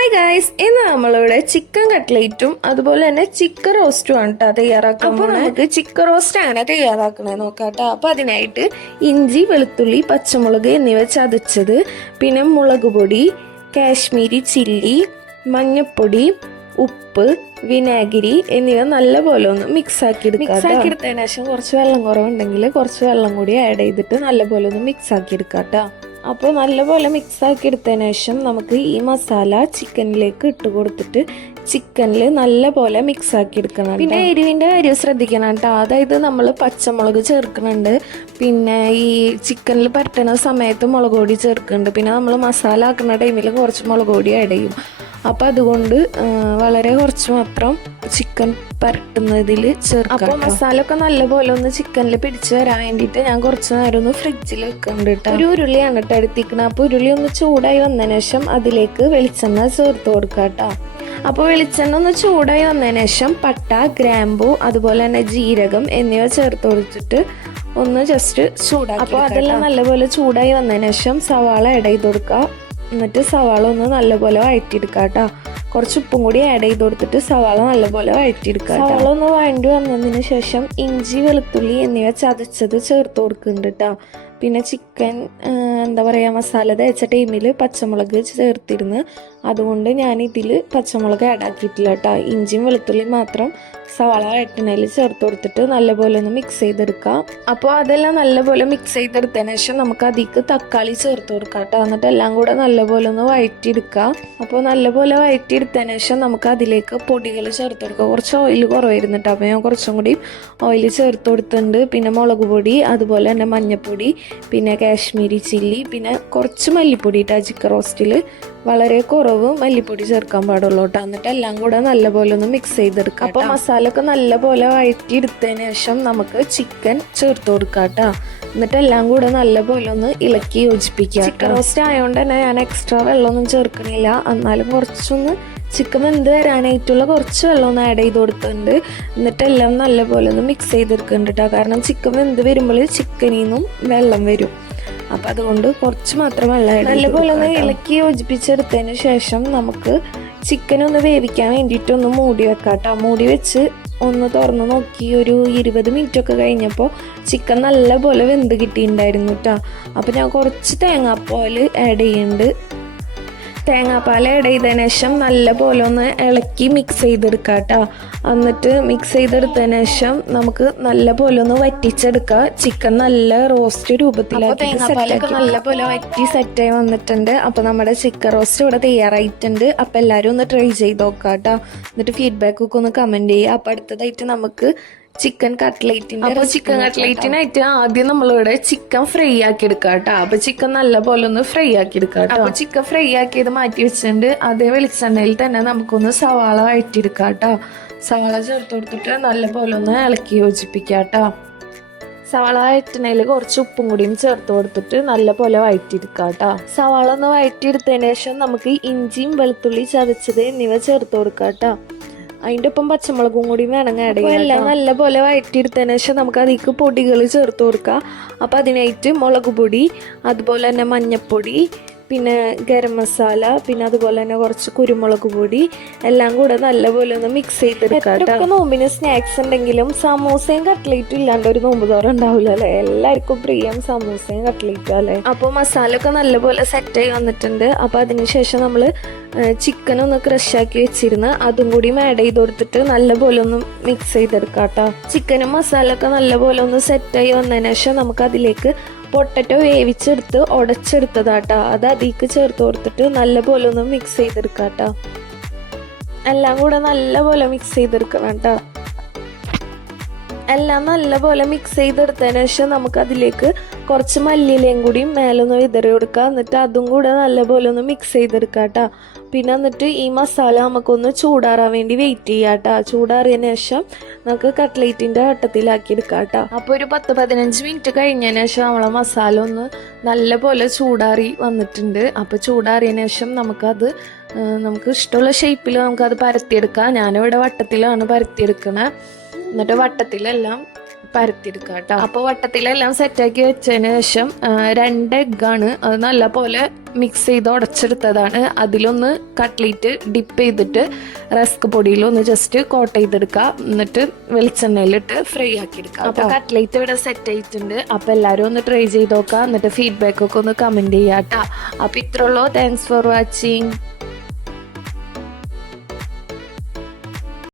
Hi guys, ഇന്ന് നമ്മളിവിടെ chicken കട്ട്ലേറ്റും അതുപോലെ തന്നെ ചിക്കൻ റോസ്റ്റും ആണ് കേട്ടോ തയ്യാറാക്കാൻ. അപ്പോൾ നമുക്ക് ചിക്കൻ റോസ്റ്റ് അങ്ങനെ തയ്യാറാക്കണേ നോക്കാട്ടോ. അപ്പോൾ അതിനായിട്ട് ഇഞ്ചി, വെളുത്തുള്ളി, പച്ചമുളക് എന്നിവ ചതച്ചത്, പിന്നെ മുളക് പൊടി, കാശ്മീരി ചില്ലി, മഞ്ഞൾപ്പൊടി, ഉപ്പ്, വിനാഗിരി എന്നിവ നല്ലപോലെ ഒന്ന് മിക്സ് ആക്കി എടുത്തതിന് ശേഷം കുറച്ച് വെള്ളം കുറവുണ്ടെങ്കിൽ കുറച്ച് വെള്ളം കൂടി ആഡ് ചെയ്തിട്ട് നല്ലപോലെ ഒന്ന് മിക്സ് ആക്കി എടുക്കാട്ടോ. അപ്പോൾ നല്ലപോലെ മിക്സ് ആക്കി എടുത്തതിന് ശേഷം നമുക്ക് ഈ മസാല ചിക്കനിലേക്ക് ഇട്ട് കൊടുത്തിട്ട് ചിക്കനിൽ നല്ലപോലെ മിക്സ് ആക്കി എടുക്കണം. പിന്നെ എരിവിൻ്റെ കാര്യം ശ്രദ്ധിക്കണം കേട്ടോ. അതായത് നമ്മൾ പച്ചമുളക് ചേർക്കുന്നുണ്ട്, പിന്നെ ഈ ചിക്കനിൽ പരട്ടണ സമയത്ത് മുളക് പൊടി ചേർക്കുന്നുണ്ട്, പിന്നെ നമ്മൾ മസാല ആക്കുന്ന ടൈമിൽ കുറച്ച് മുളക് പൊടി ആഡ് ചെയ്യും. അപ്പം അതുകൊണ്ട് വളരെ കുറച്ച് മാത്രം ചിക്കൻ പരട്ടുന്നതിൽ ചേർക്കാം. അപ്പോൾ മസാല ഒക്കെ നല്ലപോലെ ഒന്ന് ചിക്കനിൽ പിടിച്ച് വരാൻ വേണ്ടിയിട്ട് ഞാൻ കുറച്ച് നേരം ഒന്ന് ഫ്രിഡ്ജിൽ വെക്കുന്നുണ്ട് കേട്ടോ. ഒരു ഉരുളിയാണ് കേട്ടോ എടുത്തിരിക്കുന്നത്. അപ്പോൾ ഉരുളി ഒന്ന് ചൂടായി വന്നതിന് ശേഷം അതിലേക്ക് വെളിച്ചെണ്ണ ചേർത്ത് കൊടുക്കാം കേട്ടോ. അപ്പോൾ വെളിച്ചെണ്ണ ഒന്ന് ചൂടായി വന്നതിന് ശേഷം പട്ട, ഗ്രാമ്പൂ, അതുപോലെ തന്നെ ജീരകം എന്നിവ ചേർത്ത് കൊടുത്തിട്ട് ഒന്ന് ജസ്റ്റ് ചൂടാക്കി. അപ്പോൾ അതെല്ലാം നല്ലപോലെ ചൂടായി വന്നതിന് ശേഷം സവാള ആഡ് ചെയ്ത് കൊടുക്കുക. എന്നിട്ട് സവാള ഒന്ന് നല്ലപോലെ വഴറ്റിയെടുക്കുക കേട്ടോ. കുറച്ച് ഉപ്പും കൂടി ആഡ് ചെയ്ത് കൊടുത്തിട്ട് സവാള നല്ലപോലെ വഴറ്റിയെടുക്കുക. സവാള ഒന്ന് വഴണ്ടി വന്നതിന് ശേഷം ഇഞ്ചി, വെളുത്തുള്ളി എന്നിവ ചതച്ചത് ചേർത്ത് കൊടുക്കുന്നുണ്ട് കേട്ടോ. പിന്നെ ചിക്കൻ എന്താ പറയുക, മസാല തേച്ച ടൈമിൽ പച്ചമുളക് ചേർത്തിരുന്ന്, അതുകൊണ്ട് ഞാൻ ഇതിൽ പച്ചമുളക് ആഡ് ആക്കിയിട്ടില്ല കേട്ടോ. ഇഞ്ചിയും വെളുത്തുള്ളിയും മാത്രം സവാള വഴറ്റുന്നതിൽ ചേർത്ത് കൊടുത്തിട്ട് നല്ലപോലെ ഒന്ന് മിക്സ് ചെയ്തെടുക്കാം. അപ്പോൾ അതെല്ലാം നല്ലപോലെ മിക്സ് ചെയ്തെടുത്തതിന് ശേഷം നമുക്ക് അതിലേക്ക് തക്കാളി ചേർത്ത് കൊടുക്കാം കേട്ടോ. എന്നിട്ട് എല്ലാം കൂടെ നല്ലപോലെ ഒന്ന് വഴറ്റിയെടുക്കാം. അപ്പോൾ നല്ലപോലെ വഴറ്റിയെടുത്തതിന് ശേഷം നമുക്ക് അതിലേക്ക് പൊടികൾ ചേർത്ത് കൊടുക്കാം. കുറച്ച് ഓയിൽ കുറവായിരുന്നു കേട്ടോ, അപ്പോൾ ഞാൻ കുറച്ചും കൂടി ഓയിൽ ചേർത്ത് കൊടുത്തിട്ടുണ്ട്. പിന്നെ മുളക് പൊടി, അതുപോലെ തന്നെ മഞ്ഞൾപ്പൊടി, പിന്നെ കാശ്മീരി ചില്ലി, പിന്നെ കുറച്ച് മല്ലിപ്പൊടി കേട്ടോ. ചിക്കൻ റോസ്റ്റിൽ വളരെ കുറവ് മല്ലിപ്പൊടി ചേർക്കാൻ പാടുള്ളൂ കേട്ടോ. എന്നിട്ട് എല്ലാം കൂടെ നല്ലപോലെ ഒന്ന് മിക്സ് ചെയ്തെടുക്കാം. അപ്പോൾ മസാല ഒക്കെ നല്ലപോലെ വഴറ്റിയെടുത്തതിന് ശേഷം നമുക്ക് ചിക്കൻ ചേർത്ത് കൊടുക്കാം കേട്ടോ. എന്നിട്ട് എല്ലാം കൂടെ നല്ലപോലെ ഒന്ന് ഇളക്കി യോജിപ്പിക്കുക. ചിക്കൻ റോസ്റ്റ് ആയതുകൊണ്ട് തന്നെ ഞാൻ എക്സ്ട്രാ വെള്ളമൊന്നും ചേർക്കണില്ല. എന്നാലും കുറച്ചൊന്ന് ചിക്കൻ വെന്ത് വരാനായിട്ടുള്ള കുറച്ച് വെള്ളം ഒന്ന് ആഡ് ചെയ്ത് കൊടുത്തിട്ടുണ്ട്. എന്നിട്ട് എല്ലാം നല്ലപോലെ ഒന്ന് മിക്സ് ചെയ്തെടുക്കുന്നുണ്ട് കേട്ടോ. കാരണം ചിക്കൻ വെന്ത് വരുമ്പോൾ ചിക്കനിൽ നിന്നും വെള്ളം വരും. അപ്പം അതുകൊണ്ട് കുറച്ച് മാത്രം വെള്ളം നല്ലപോലെ ഒന്ന് ഇളക്കി യോജിപ്പിച്ചെടുത്തതിന് ശേഷം നമുക്ക് ചിക്കൻ ഒന്ന് വേവിക്കാൻ വേണ്ടിയിട്ട് ഒന്ന് മൂടി വെക്കാം കേട്ടോ. മൂടി വെച്ച് ഒന്ന് തുറന്ന് നോക്കി ഒരു 20 മിനിറ്റൊക്കെ കഴിഞ്ഞപ്പോൾ ചിക്കൻ നല്ലപോലെ വെന്ത് കിട്ടിയിട്ടുണ്ടായിരുന്നു കേട്ടോ. അപ്പോൾ ഞാൻ കുറച്ച് തേങ്ങാപ്പാൽ ആഡ് ചെയ്യുന്നുണ്ട്. തേങ്ങാപ്പാൽ ആഡ് ചെയ്തതിന് ശേഷം നല്ലപോലെ ഒന്ന് ഇളക്കി മിക്സ് ചെയ്തെടുക്കുക കേട്ടോ. എന്നിട്ട് മിക്സ് ചെയ്തെടുത്തതിന് ശേഷം നമുക്ക് നല്ലപോലെ ഒന്ന് വറ്റിച്ചെടുക്കുക. ചിക്കൻ നല്ല റോസ്റ്റ് രൂപത്തിലാക്കി തേങ്ങാപ്പാലൊക്കെ നല്ലപോലെ വറ്റി സെറ്റായി വന്നിട്ടുണ്ട്. അപ്പോൾ നമ്മുടെ ചിക്കൻ റോസ്റ്റ് ഇവിടെ തയ്യാറായിട്ടുണ്ട്. അപ്പോൾ എല്ലാവരും ഒന്ന് ട്രൈ ചെയ്ത് നോക്കാം കേട്ടോ. എന്നിട്ട് ഫീഡ്ബാക്കൊക്കെ ഒന്ന് കമൻറ്റ് ചെയ്യുക. അപ്പോൾ അടുത്തതായിട്ട് നമുക്ക് ചിക്കൻ കട്ട്ലേറ്റിൻ്റെ. അപ്പോൾ ചിക്കൻ കട്ട്ലേറ്റിനായിട്ട് ആദ്യം നമ്മളിവിടെ ചിക്കൻ ഫ്രൈ ആക്കി എടുക്കാം കേട്ടോ. അപ്പോൾ ചിക്കൻ നല്ലപോലെ ഒന്ന് ഫ്രൈ ആക്കി എടുക്കാം കേട്ടോ. അപ്പോൾ ചിക്കൻ ഫ്രൈ ആക്കിയത് മാറ്റി വെച്ചിട്ടുണ്ട്. അതേ വെളിച്ചെണ്ണയിൽ തന്നെ നമുക്കൊന്ന് സവാള വഴറ്റിയെടുക്കാം കേട്ടോ. സവാള ചേർത്ത് കൊടുത്തിട്ട് നല്ലപോലെ ഒന്ന് ഇളക്കി യോജിപ്പിക്കാം കേട്ടോ. സവാള വഴറ്റുന്നതിൽ കുറച്ച് ഉപ്പും കൂടിയും ചേർത്ത് കൊടുത്തിട്ട് നല്ലപോലെ വഴറ്റിയെടുക്കാം കേട്ടോ. സവാള ഒന്ന് വഴറ്റിയെടുത്തതിന് ശേഷം നമുക്ക് ഇഞ്ചിയും വെളുത്തുള്ളി ചതച്ചത് എന്നിവ ചേർത്ത് കൊടുക്കാം കേട്ടോ. അതിൻ്റെ ഒപ്പം പച്ചമുളകും കൂടി വേണമെങ്കിൽ ആഡ് ചെയ്യാം. എല്ലാം നല്ലപോലെ വഴറ്റിയെടുത്തതിന് ശേഷം നമുക്ക് അതിലേക്ക് പൊടികൾ ചേർത്ത് കൊടുക്കാം. അപ്പോൾ അതിനായിട്ട് മുളക് പൊടി, അതുപോലെ തന്നെ മഞ്ഞൾപ്പൊടി, പിന്നെ ഗരം മസാല, പിന്നെ അതുപോലെ തന്നെ കുറച്ച് കുരുമുളക് പൊടി എല്ലാം കൂടെ നല്ലപോലെ ഒന്ന് മിക്സ് ചെയ്തെടുക്കാം കേട്ടോ. നോമ്പിന് സ്നാക്സ് ഉണ്ടെങ്കിലും സമൂസയും കട്ട്ലേറ്റും ഇല്ലാണ്ട് ഒരു നോമ്പ് തോറും ഉണ്ടാവില്ല അല്ലേ. എല്ലാവർക്കും പ്രിയം സമൂസയും കട്ട്ലേറ്റും അല്ലേ. അപ്പോൾ മസാല ഒക്കെ നല്ലപോലെ സെറ്റായി വന്നിട്ടുണ്ട്. അപ്പോൾ അതിനുശേഷം നമ്മൾ ചിക്കൻ ഒന്ന് ക്രഷാക്കി വെച്ചിരുന്ന് അതും കൂടി ആഡ് ചെയ്ത് കൊടുത്തിട്ട് നല്ലപോലെ ഒന്ന് മിക്സ് ചെയ്തെടുക്കാം കേട്ടോ. ചിക്കനും മസാല ഒക്കെ നല്ലപോലെ ഒന്ന് സെറ്റായി വന്നതിന് ശേഷം നമുക്ക് അതിലേക്ക് പൊട്ടറ്റോ വേവിച്ചെടുത്ത് ഉടച്ചെടുത്തതാട്ടോ. അത് അതിലേക്ക് ചേർത്ത് കൊടുത്തിട്ട് നല്ലപോലെ ഒന്ന് മിക്സ് ചെയ്തെടുക്കാം കേട്ടോ. എല്ലാം കൂടെ നല്ലപോലെ മിക്സ് ചെയ്തെടുക്കണം കേട്ടോ. എല്ലാം നല്ലപോലെ മിക്സ് ചെയ്തെടുത്തതിന് ശേഷം നമുക്ക് അതിലേക്ക് കുറച്ച് മല്ലിയിലയും കൂടി മേലൊന്ന് വിതറി കൊടുക്കുക. എന്നിട്ട് അതും കൂടെ നല്ലപോലെ ഒന്ന് മിക്സ് ചെയ്തെടുക്കാം കേട്ടോ. പിന്നെ എന്നിട്ട് ഈ മസാല നമുക്കൊന്ന് ചൂടാറാൻ വേണ്ടി വെയിറ്റ് ചെയ്യാം കേട്ടോ. ചൂടാറിയതിന് ശേഷം നമുക്ക് കട്ട്ലേറ്റിൻ്റെ വട്ടത്തിലാക്കി എടുക്കാം കേട്ടോ. അപ്പോൾ ഒരു 10-15 മിനിറ്റ് കഴിഞ്ഞതിന് ശേഷം നമ്മളെ മസാല ഒന്ന് നല്ലപോലെ ചൂടാറി വന്നിട്ടുണ്ട്. അപ്പോൾ ചൂടാറിയതിന് ശേഷം നമുക്ക് ഇഷ്ടമുള്ള ഷേപ്പിൽ നമുക്കത് പരത്തിയെടുക്കാം. ഞാനിവിടെ വട്ടത്തിലാണ് പരത്തിയെടുക്കണത്. എന്നിട്ട് വട്ടത്തിലെല്ലാം പരത്തിയെടുക്കുക കേട്ടോ. അപ്പോൾ വട്ടത്തിലെല്ലാം സെറ്റാക്കി വെച്ചതിന് ശേഷം 2 എഗ്ഗാണ്, അത് നല്ല പോലെ മിക്സ് ചെയ്ത് ഉടച്ചെടുത്തതാണ്. അതിലൊന്ന് കട്ട്ലേറ്റ് ഡിപ്പ് ചെയ്തിട്ട് റസ്ക് പൊടിയിലൊന്ന് ജസ്റ്റ് കോട്ട് ചെയ്തെടുക്കുക. എന്നിട്ട് വെളിച്ചെണ്ണയിലിട്ട് ഫ്രൈ ആക്കി എടുക്കുക. അപ്പോൾ കട്ട്ലേറ്റ് ഇവിടെ സെറ്റ് ആയിട്ടുണ്ട്. അപ്പോൾ എല്ലാവരും ഒന്ന് ട്രൈ ചെയ്ത് നോക്കുക. എന്നിട്ട് ഫീഡ്ബാക്ക് ഒക്കെ ഒന്ന് കമൻറ്റ് ചെയ്യാം കേട്ടോ. അപ്പോൾ ഇത്രയുള്ളൂ. Thanks for watching.